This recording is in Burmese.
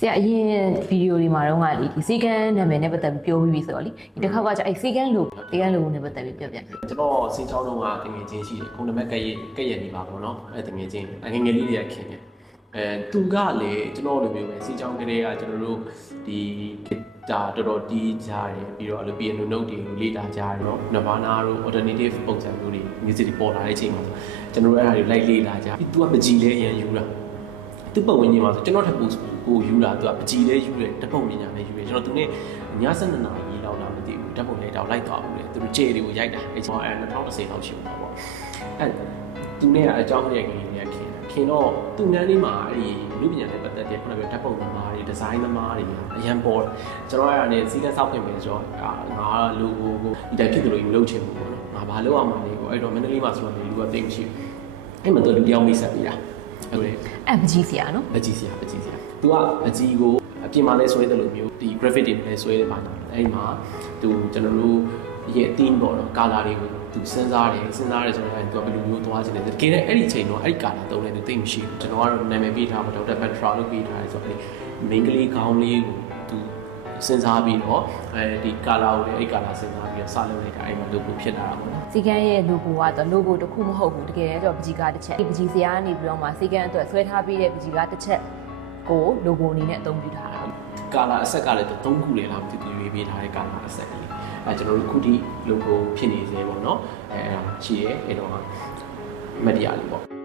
ဆရာအရင်ဗီဒီယိုတွေမှာတော့လေဒီစီကန်နာမည်နဲ့ပတ်သက်ပြီးပြောပြီးပြီဆိုတော့လေဒီတစ်ခါကကျအဲ့စီကန်လို့နဲ့ပတ်သက်ပြီးပြောပြတယ်ကျွန်တော်စင်ချောင်းတော့ကတငယ်ချင်းရှိတယ်ခုနံပါတ်ကဲ့ရဲ့နေပါပေါ့နော်အဲ့တငယ်ချင်းငယ်ငယ်လေးတွေကခင်တယ်သူကလည်းကျွန်တော်လိုမျိုးပဲစင်ချောင်းကလေးကကျွန်တော်တို့ဒီဒါတော်တော်တီးကြတယ်ပြီးတော့အဲ့လို piano note တွေကိုလေ့လာကြတယ်နော် Nirvana တို့ alternative ပုံစံမျိုးတွေ music တွေပေါ်လာတဲ့အချိန်မှာကျွန်တော်တို့အဲ့ဒါတွေလိုက်လေ့လာကြပြီးသူကပကြီးလဲအရင်ယူတာသူပုံဝင်ကြီးမှာဆိုကျွန်တော်ထပ်ကိုယူလာသူကပကြီးလဲယူတယ်ဓာတ်ပုံပညာလဲယူတယ်ကျွန်တော်သူနဲ့ည7နာရီလောက်လာမသိဘူးဓာတ်ပုံလဲတောက်လိုက်သွားဘူးလေသူတို့ကြဲတွေကိုရိုက်တာအဲ့ကျွန်တော်2010လောက်ရှိမှာပေါ့အဲ့သူနဲ့အကြောင်းရိုက်ကြီးနေခင်တော့သူ့နန်းလေးမှာအဲ့ဒီလူပညာနဲ့ပတ်သက်တဲ့ခုနကပြောဓာတ်ပုံသမားတွေဒီဇိုင်းသမားတွေအရန်ပေါ်ကျွန်တော်အဲ့ဒါနဲ့စီးကန်းစောက်ပြင်ပဲဆိုတော့ငါလူကိုဒီတိုင်းဖြစ်တယ်လို့ယူလုပ်ချင်ဘူးပေါ့နော်ငါဘာလုပ်ရမှာလဲကိုအဲ့တော့မန္တလေးမှာဆိုတော့လူကသိမရှိဘူးအဲ့မှာသူလူတယောက်မိတ်ဆက်ပြီးတာဟုတ်တယ်ပကြီးဆရာနော်ပကြီးဆရာသူကပကြီးကိုအပြင်မှာလဲဆွဲတယ်လို့မျိုးဒီ graphic တွေလဲဆွဲတယ်ပါတာအဲ့ဒီမှာသူကျွန်တော်တို့ရဲ့ theme ပေါ့နော် color တွေကိုသူစဉ်းစားတယ်ဆိုတော့သူကဘယ်လိုမျိုးသွားချင်လဲတကယ်လည်းအဲ့ဒီချိန်တော့အဲ့ဒီ color သုံးတယ်သိမရှိဘူးကျွန်တော်ကတော့နာမည်ပေးထားပါတော့ Dr. Petra လို့ပေးထားတယ်ဆိုတော့ main ကလေးခေါင်းလေးကိုသူစဉ်းစားပြီးတော့အဲဒီ color ကိုလည်းအဲ့ color စဉ်းစားပြီးတော့စလုပ်လိုက်တာအဲ့မှာ logo ဖြစ်လာတာပေါ့နော်စီကန်ရဲ့ logo ကတော့ logo တစ်ခုမဟုတ်ဘူးတကယ်လည်းတော့ပကြီးကားတစ်ချက်ဒီပကြီးဆရာကနေပြီးတော့မှစီကန်အတွက်ဆွဲထားပြီးတဲ့ပကြီးကားတစ်ချက်ကို logo အနေနဲ့အသုံးပြုထားတာ color အဆက်ကလည်း3ခုလေလားမသိဘူးရွေးပေးထားတဲ့ color အဆက်ကြီးကျွန်တော်တို့ခုထိ logo ဖြစ်နေစေပေါ့နော်အဲ့ဒါရှိရဲအဲ့တော့မတရားလေးပေါ့